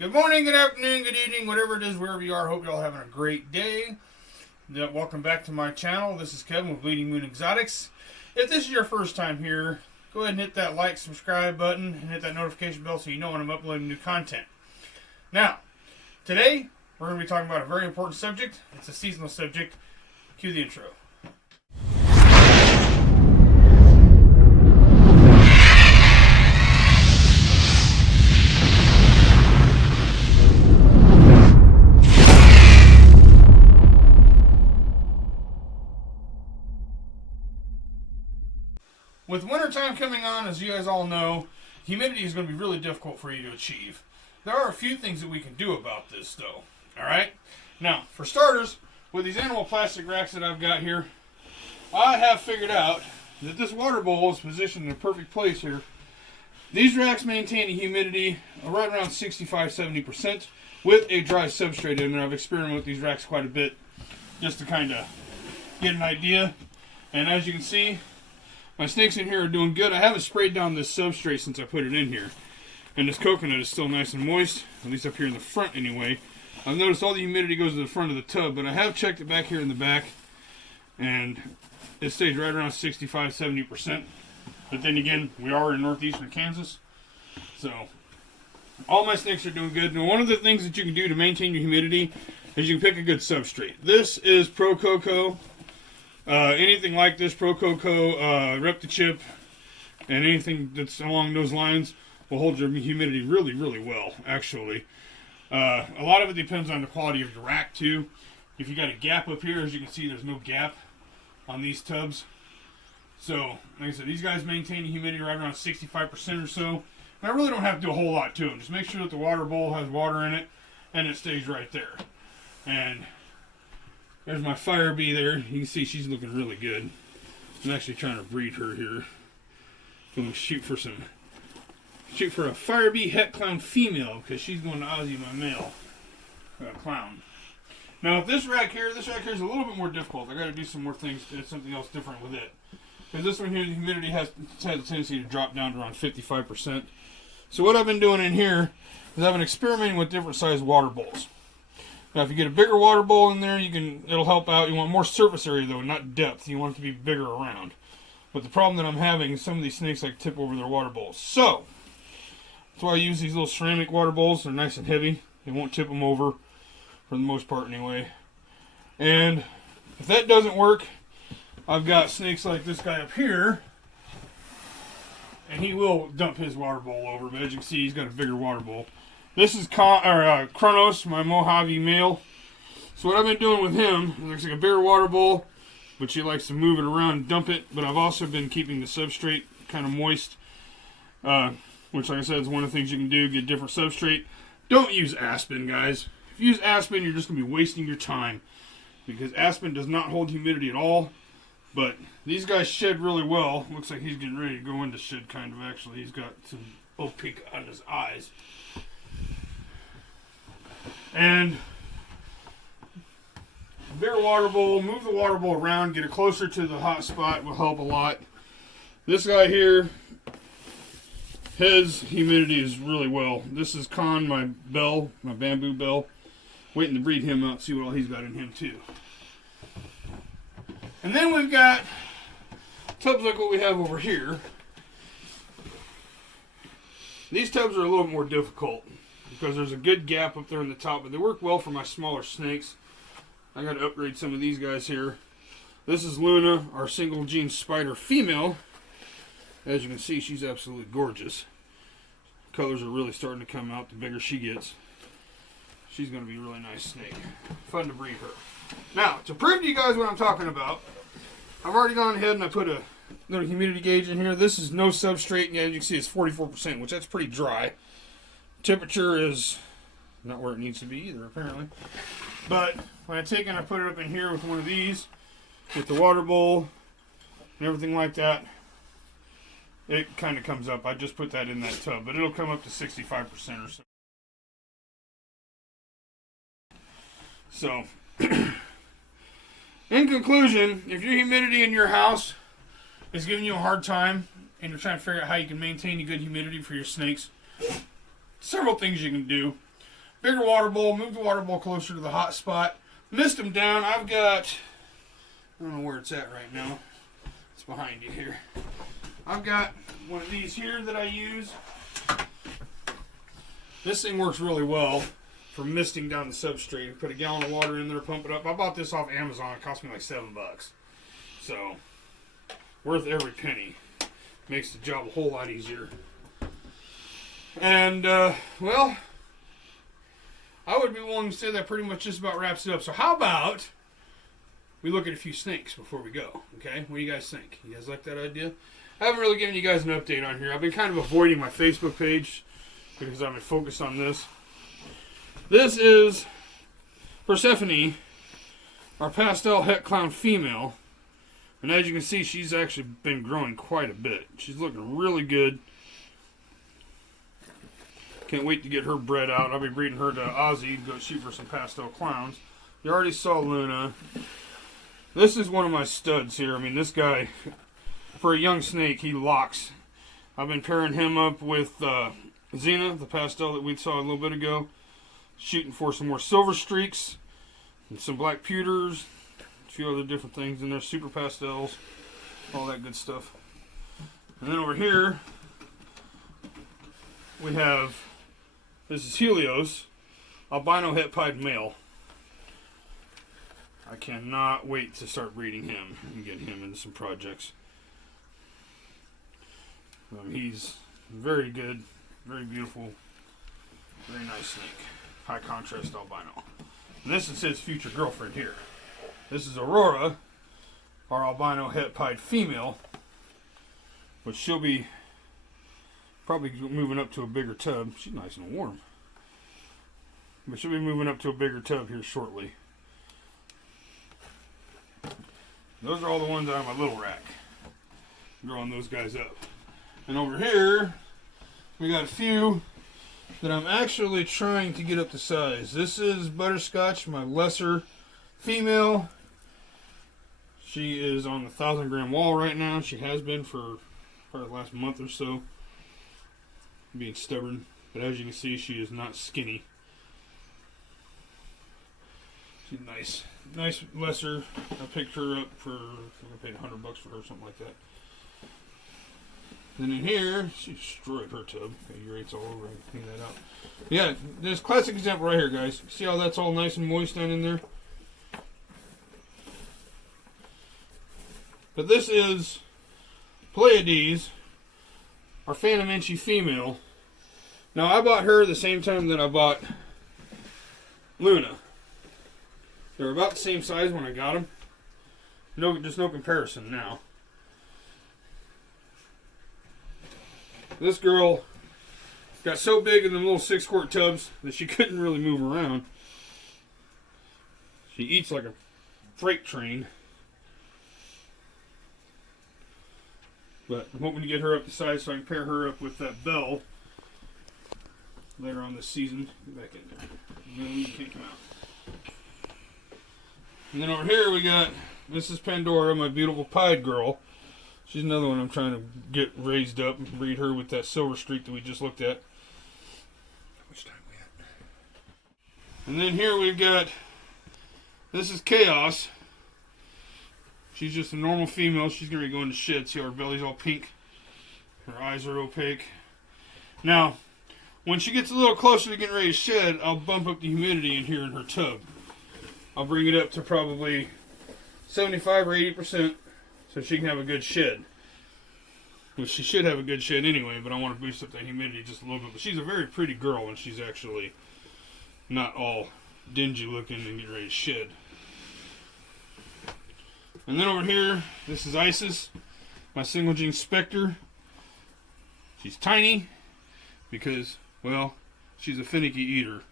Good morning, good afternoon, good evening, whatever it is, wherever you are. Hope you're all having a great day. Welcome back to my channel. This is Kevin with Bleeding Moon Exotics. If this is your first time here, go ahead and hit that like, subscribe button, and hit that notification bell so you know when I'm uploading new content. Now, today, we're going to be talking about a very important subject. It's a seasonal subject. Cue the intro. With wintertime coming on, as you guys all know, humidity is going to be really difficult for you to achieve. There are a few things that we can do about this, though. Alright? Now, for starters, with these animal plastic racks that I've got here, I have figured out that this water bowl is positioned in a perfect place here. These racks maintain a humidity right around 65-70% with a dry substrate in there. I've experimented with these racks quite a bit just to kind of get an idea. And as you can see, my snakes in here are doing good. I haven't sprayed down this substrate since I put it in here. And this coconut is still nice and moist, at least up here in the front anyway. I've noticed all the humidity goes to the front of the tub, but I have checked it back here in the back, and it stays right around 65-70%. But then again, we are in northeastern Kansas, so all my snakes are doing good. Now, one of the things that you can do to maintain your humidity is you can pick a good substrate. This is Pro Coco. Anything like this, Pro Coco, Reptichip, and anything that's along those lines will hold your humidity really, really well, actually. A lot of it depends on the quality of the rack, too. If you got a gap up here, as you can see, there's no gap on these tubs. So, like I said, these guys maintain the humidity right around 65% or so. And I really don't have to do a whole lot to them. Just make sure that the water bowl has water in it, and it stays right there. And there's my fire bee there. You can see she's looking really good. I'm actually trying to breed her here. I'm going to shoot for a fire bee het clown female because she's going to Ozzy, my male clown. Now, if this rack here is a little bit more difficult. I got to do some more things, something else different with it. Because this one here, the humidity has a tendency to drop down to around 55%. So what I've been doing in here is I've been experimenting with different size water bowls. Now, if you get a bigger water bowl in there, it'll help out. You want more surface area, though, not depth. You want it to be bigger around. But the problem that I'm having is some of these snakes like tip over their water bowls. So, that's why I use these little ceramic water bowls. They're nice and heavy. They won't tip them over, for the most part anyway. And if that doesn't work, I've got snakes like this guy up here. And he will dump his water bowl over. But as you can see, he's got a bigger water bowl. This is Kronos, my Mojave male. So what I've been doing with him, it looks like a bigger water bowl, but she likes to move it around and dump it. But I've also been keeping the substrate kind of moist, which, like I said, is one of the things you can do, get a different substrate. Don't use aspen, guys. If you use aspen, you're just going to be wasting your time, because aspen does not hold humidity at all. But these guys shed really well. Looks like he's getting ready to go into shed, kind of, actually. He's got some opaque on his eyes. And bigger water bowl, move the water bowl around, get it closer to the hot spot will help a lot. This guy here, his humidity is really well. This is Con, my bell, my bamboo bell. Waiting to breed him out, see what all he's got in him too. And then we've got tubs like what we have over here. These tubs are a little more difficult, because there's a good gap up there in the top, but they work well for my smaller snakes. I got to upgrade some of these guys here. This is Luna, our single gene spider female. As you can see, she's absolutely gorgeous. Colors are really starting to come out the bigger she gets. She's going to be a really nice snake. Fun to breed her. Now, to prove to you guys what I'm talking about, I've already gone ahead and I put a little humidity gauge in here. This is no substrate, and as you can see, it's 44%, which that's pretty dry. Temperature is not where it needs to be either, apparently. But when I take and I put it up in here with one of these, with the water bowl and everything like that, it kind of comes up. I just put that in that tub, but it'll come up to 65% or so. So, in conclusion, if your humidity in your house is giving you a hard time and you're trying to figure out how you can maintain a good humidity for your snakes, several things you can do. bigger water bowl, move the water bowl closer to the hot spot, mist them down. I've got, I don't know where it's at right now. It's behind you here. I've got one of these here that I use. This thing works really well for misting down the substrate. You put a gallon of water in there, pump it up. I bought this off Amazon. It cost me like $7. So, worth every penny. Makes the job a whole lot easier. And, well, I would be willing to say that pretty much just about wraps it up. So how about we look at a few snakes before we go, okay? What do you guys think? You guys like that idea? I haven't really given you guys an update on here. I've been kind of avoiding my Facebook page because I'm focused on this. This is Persephone, our pastel het clown female. And as you can see, she's actually been growing quite a bit. She's looking really good. Can't wait to get her bred out. I'll be breeding her to Ozzy to go shoot for some pastel clowns. You already saw Luna. This is one of my studs here. I mean, this guy, for a young snake, he locks. I've been pairing him up with Xena, the pastel that we saw a little bit ago. Shooting for some more silver streaks and some black pewters. A few other different things in there. Super pastels. All that good stuff. And then over here, we have... This is Helios, albino het-pied male. I cannot wait to start breeding him and getting him into some projects. He's very good, very beautiful, very nice snake. High contrast albino. And this is his future girlfriend here. This is Aurora, our albino het-pied female, which she'll be probably moving up to a bigger tub. She's nice and warm. But she'll be moving up to a bigger tub here shortly. Those are all the ones out of my little rack. Growing those guys up. And over here, we got a few that I'm actually trying to get up to size. This is Butterscotch, my lesser female. She is on the 1,000-gram wall right now. She has been for probably the last month or so. Being stubborn, but as you can see, she is not skinny. She's nice lesser. I picked her up for, I think I paid $100 for her, something like that. And in here, she destroyed her tub. Urates all over. I can clean that out. Yeah, this classic example right here, guys. See how that's all nice and moist down in there? But this is Pleiades, our Phantom Inchy female. Now, I bought her the same time that I bought Luna. They were about the same size when I got them. Just no comparison now. This girl got so big in the little 6-quart tubs that she couldn't really move around. She eats like a freight train. But I'm hoping to get her up to size so I can pair her up with that Belle later on this season. Get back in there. No, you can't come out. And then over here we got Mrs. Pandora, my beautiful pied girl. She's another one I'm trying to get raised up and breed her with that silver streak that we just looked at. Which time we at? And then here we've got, this is Chaos. She's just a normal female. She's going to be going to shed. See how her belly's all pink? Her eyes are opaque. Now, when she gets a little closer to getting ready to shed, I'll bump up the humidity in here in her tub. I'll bring it up to probably 75 or 80% so she can have a good shed. Well, she should have a good shed anyway, but I want to boost up the humidity just a little bit. But she's a very pretty girl, and she's actually not all dingy looking and getting ready to shed. And then over here, this is Isis, my single gene Spectre. She's tiny because, well, she's a finicky eater.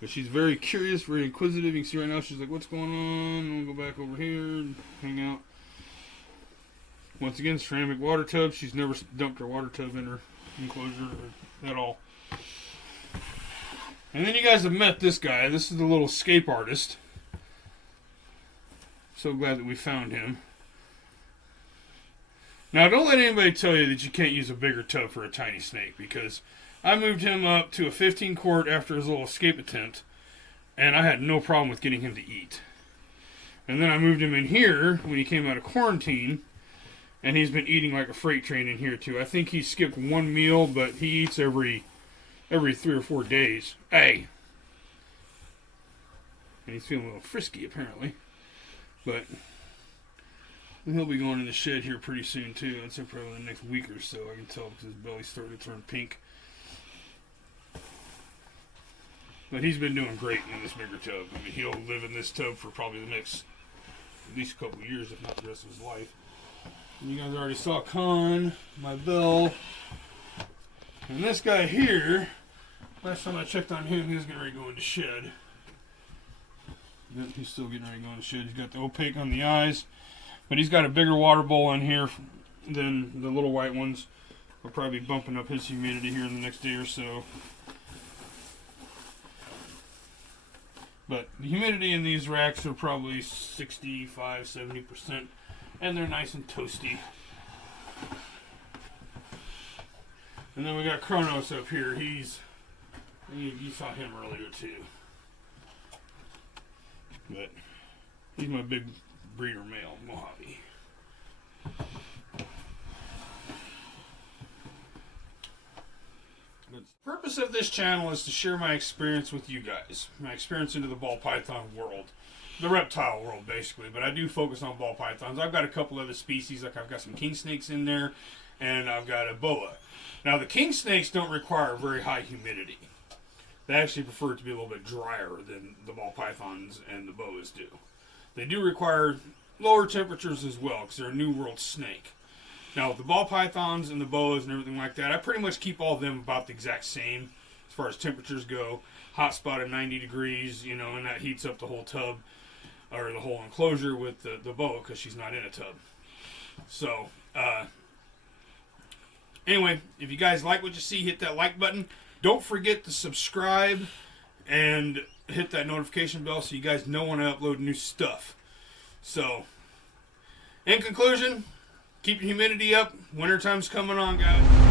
But she's very curious, very inquisitive. You can see right now she's like, what's going on? We'll go back over here and hang out. Once again, ceramic water tub. She's never dumped her water tub in her enclosure at all. And then you guys have met this guy. This is the little escape artist. So glad that we found him. Now, don't let anybody tell you that you can't use a bigger tub for a tiny snake, because I moved him up to a 15 quart after his little escape attempt, and I had no problem with getting him to eat. And then I moved him in here when he came out of quarantine, and he's been eating like a freight train in here too. I think he skipped one meal, but he eats every 3 or 4 days. Hey! And he's feeling a little frisky apparently. But he'll be going in the shed here pretty soon too. That's probably the next week or so. I can tell because his belly's starting to turn pink. But he's been doing great in this bigger tub. I mean, he'll live in this tub for probably the next at least a couple of years, if not the rest of his life. And you guys already saw Con, my Bill, and this guy here. Last time I checked on him, he was getting ready to go in the shed. Yep, he's still getting ready to go in the shed. He's got the opaque on the eyes. But he's got a bigger water bowl in here than the little white ones. We'll probably be bumping up his humidity here in the next day or so. But the humidity in these racks are probably 65-70%. And they're nice and toasty. And then we got Kronos up here. You saw him earlier too. But he's my big breeder male, Mojave. The purpose of this channel is to share my experience with you guys. My experience into the ball python world. The reptile world, basically. But I do focus on ball pythons. I've got a couple other species. Like I've got some king snakes in there. And I've got a boa. Now the king snakes don't require very high humidity. They actually prefer it to be a little bit drier than the ball pythons and the boas do. They do require lower temperatures as well because they're a New World snake. Now with the ball pythons and the boas and everything like that, I pretty much keep all of them about the exact same as far as temperatures go. Hot spot at 90 degrees, you know, and that heats up the whole tub or the whole enclosure with the boa because she's not in a tub. So, anyway, if you guys like what you see, hit that like button. Don't forget to subscribe and hit that notification bell so you guys know when I upload new stuff. So, in conclusion, keep your humidity up. Wintertime's coming on, guys.